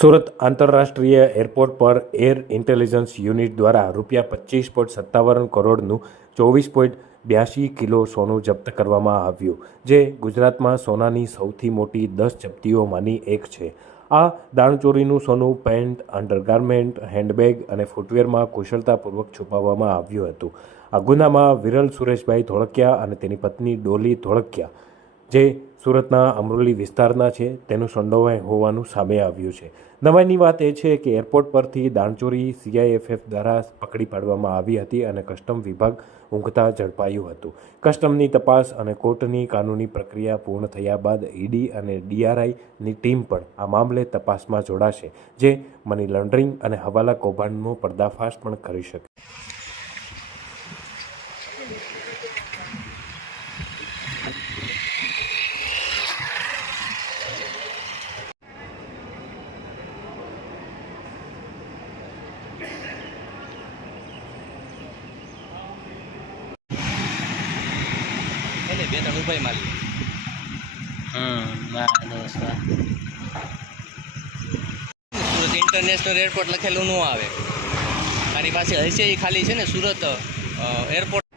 સુરત આંતરરાષ્ટ્રીય એરપોર્ટ પર air intelligence unit દ્વારા ₹25.57 કરોડનું 24.82 કિલો સોનું જપ્ત કરવામાં આવ્યું, જે ગુજરાતમાં સોનાની સૌથી મોટી 10 જપ્તીઓમાંની એક છે. આ દાણચોરીનું સોનું પેન્ટ, અંડરગાર્મેન્ટ, હેન્ડબેગ અને ફૂટવેરમાં કુશળતાપૂર્વક છુપાવવામાં આવ્યું હતું. આ ગુનામાં વિરલ સુરેશભાઈ ધોળકિયા અને તેની પત્ની ડોલી ધોળકિયા, જે સુરતના અમરોલી વિસ્તારના છે, તેનું સંડોવાણ હોવાનું સામે આવ્યું છે. નવાઈની વાત એ છે કે એરપોર્ટ પરથી દાણચોરી CIFF દ્વારા પકડી પાડવામાં આવી હતી અને કસ્ટમ વિભાગ ઊંઘતા ઝડપાયું હતું. કસ્ટમની તપાસ અને કોર્ટની કાનૂની પ્રક્રિયા પૂર્ણ થયા બાદ ED અને DRIની ટીમ પણ આ મામલે તપાસમાં જોડાશે, જે મની લોન્ડરિંગ અને હવાલા કૌભાંડનો પર્દાફાશ પણ કરી શકે. બે ત્રણ ઉપાય માલી સુરત ઇન્ટરનેશનલ એરપોર્ટ લખેલું ન આવે. તારી પાસે હશે એ ખાલી છે ને સુરત એરપોર્ટ.